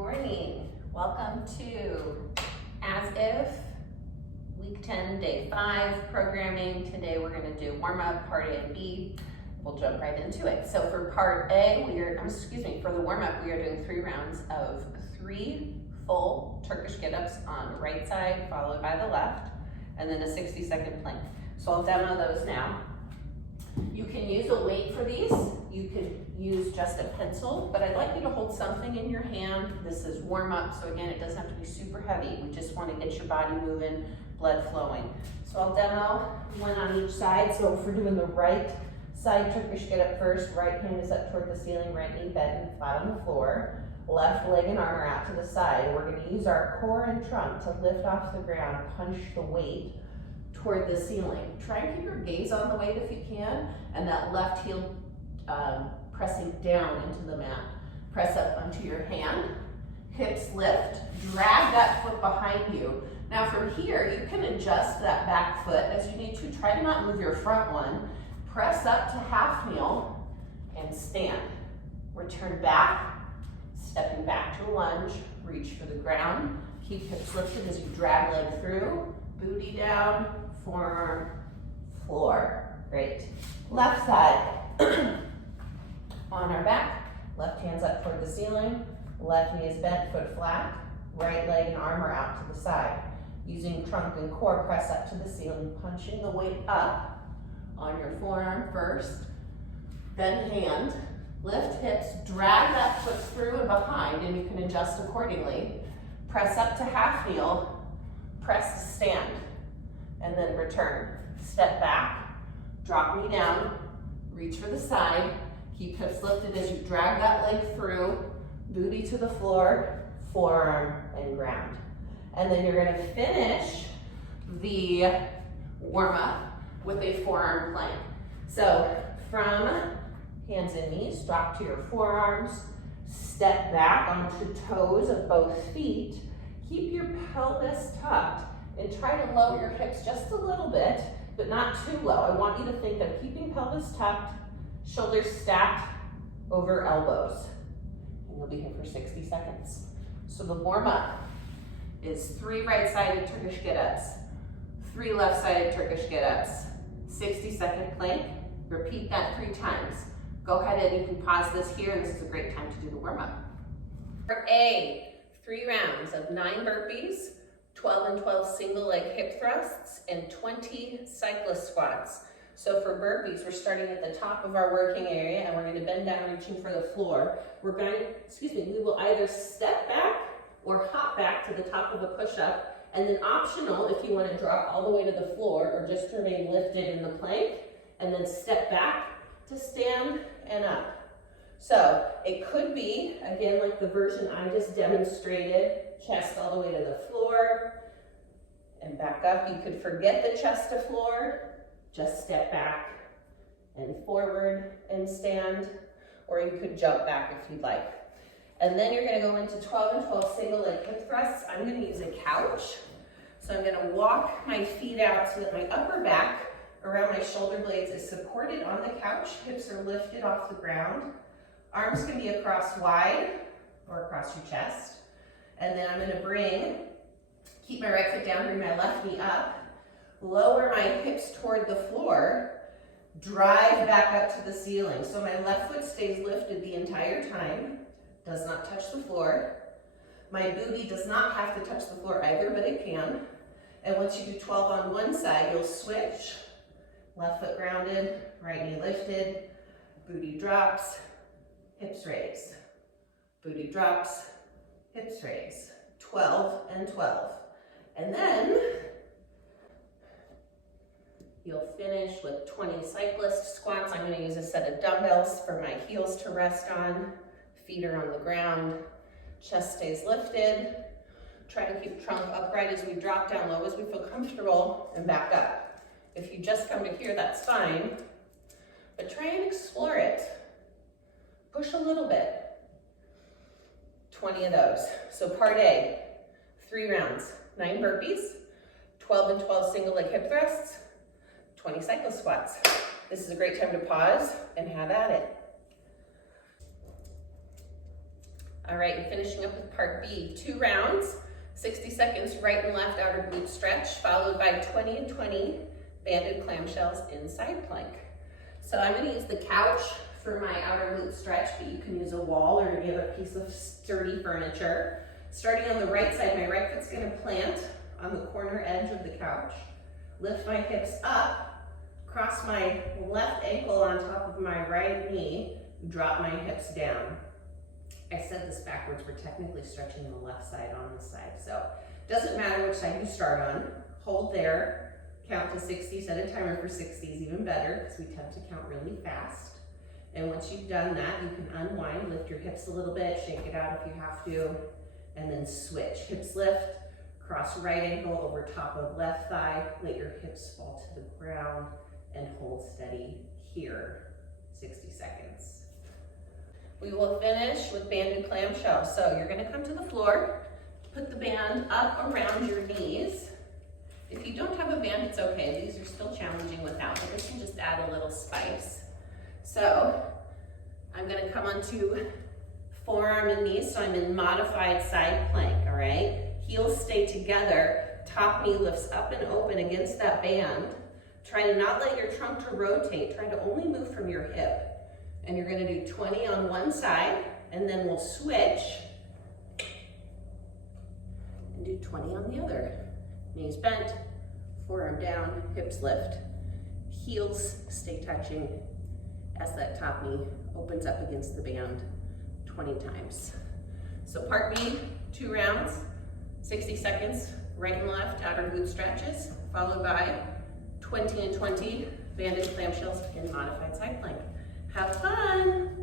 morning. Welcome to As If Week 10, Day 5 programming. Today we're going to do warm-up, part A and B. We'll jump right into it. So for part A, for the warm-up, we are doing 3 rounds of 3 full Turkish get-ups on the right side, followed by the left, and then a 60-second plank. So I'll demo those now. You can use a weight for these. You could use just a pencil, but I'd like you to hold something in your hand. This is warm up, so again, it doesn't have to be super heavy. We just want to get your body moving, blood flowing. So I'll demo one on each side. So if we're doing the right side Turkish get up first, right hand is up toward the ceiling, right knee bent, flat on the floor. Left leg and arm are out to the side. We're going to use our core and trunk to lift off the ground, punch the weight toward the ceiling. Try and keep your gaze on the weight if you can, and that left heel pressing down into the mat. Press up onto your hand, hips lift, drag that foot behind you. Now from here, you can adjust that back foot as you need to. Try to not move your front one. Press up to half kneel and stand. Return back, stepping back to a lunge, reach for the ground. Keep hips lifted as you drag leg through, booty down, forearm, floor. Great. Left side. On our back, left hand's up toward the ceiling, left knee is bent, foot flat, right leg and arm are out to the side. Using trunk and core, press up to the ceiling, punching the weight up on your forearm first, then hand, lift hips, drag that foot through and behind, and you can adjust accordingly. Press up to half kneel, press to stand, and then return. Step back, drop knee down, reach for the side, keep hips lifted as you drag that leg through, booty to the floor, forearm and ground. And then you're going to finish the warm-up with a forearm plank. So from hands and knees, drop to your forearms, step back onto toes of both feet, keep your pelvis tucked, and try to lower your hips just a little bit, but not too low. I want you to think of keeping pelvis tucked, shoulders stacked over elbows. And you'll be here for 60 seconds. So the warm-up is 3 right-sided Turkish get-ups, 3 left-sided Turkish get-ups, 60-second plank. Repeat that 3 times. Go ahead and you can pause this here, and this is a great time to do the warm-up. For A, 3 rounds of 9 burpees, 12 and 12 single leg hip thrusts, and 20 cyclist squats. So for burpees, we're starting at the top of our working area, and we're going to bend down, reaching for the floor. We will either step back or hop back to the top of a push-up, and then optional if you want to drop all the way to the floor or just remain lifted in the plank, and then step back to stand and up. So it could be, again, like the version I just demonstrated, chest all the way to the floor and back up. You could forget the chest to floor, just step back and forward and stand, or you could jump back if you'd like. And then you're going to go into 12 and 12 single leg hip thrusts. I'm going to use a couch. So I'm going to walk my feet out so that my upper back around my shoulder blades is supported on the couch. Hips are lifted off the ground. Arms can be across wide or across your chest. And then I'm going to keep my right foot down, bring my left knee up, lower my hips toward the floor, drive back up to the ceiling. So my left foot stays lifted the entire time, does not touch the floor. My booty does not have to touch the floor either, but it can. And once you do 12 on one side, you'll switch. Left foot grounded, right knee lifted, booty drops, hips raise. Booty drops, hips raise. 12 and 12. And then you'll finish with 20 cyclist squats. I'm going to use a set of dumbbells for my heels to rest on. Feet are on the ground. Chest stays lifted. Try to keep trunk upright as we drop down low as we feel comfortable and back up. If you just come to here, that's fine. But try and explore it. Push a little bit. 20 of those. So part A, 3 rounds, 9 burpees, 12 and 12 single leg hip thrusts, 20 cyclist squats. This is a great time to pause and have at it. All right, and finishing up with part B, 2 rounds, 60 seconds right and left outer glute stretch, followed by 20 and 20 banded clamshells in side plank. So I'm gonna use the couch for my outer glute stretch, but you can use a wall or any other piece of sturdy furniture. Starting on the right side, my right foot's gonna plant on the corner edge of the couch. Lift my hips up, cross my left ankle on top of my right knee, drop my hips down. I said this backwards, we're technically stretching the left side on this side. So doesn't matter which side you start on, hold there, count to 60, set a timer for 60 is even better because we tend to count really fast. And once you've done that, you can unwind, lift your hips a little bit, shake it out if you have to, and then switch. Hips lift, cross right ankle over top of left thigh, let your hips fall to the ground, and hold steady here, 60 seconds. We will finish with banded clamshell. So you're gonna come to the floor, put the band up around your knees. If you don't have a band, it's okay. These are still challenging without, but this can just add a little spice. So I'm gonna come onto forearm and knees, so I'm in modified side plank, all right? Heels stay together, top knee lifts up and open against that band. Try to not let your trunk to rotate, try to only move from your hip. And you're gonna do 20 on one side, and then we'll switch and do 20 on the other. Knees bent, forearm down, hips lift. Heels stay touching as that top knee opens up against the band 20 times. So part B, 2 rounds, 60 seconds, right and left outer glute stretches, followed by 20 and 20 banded clamshells in modified side plank. Have fun!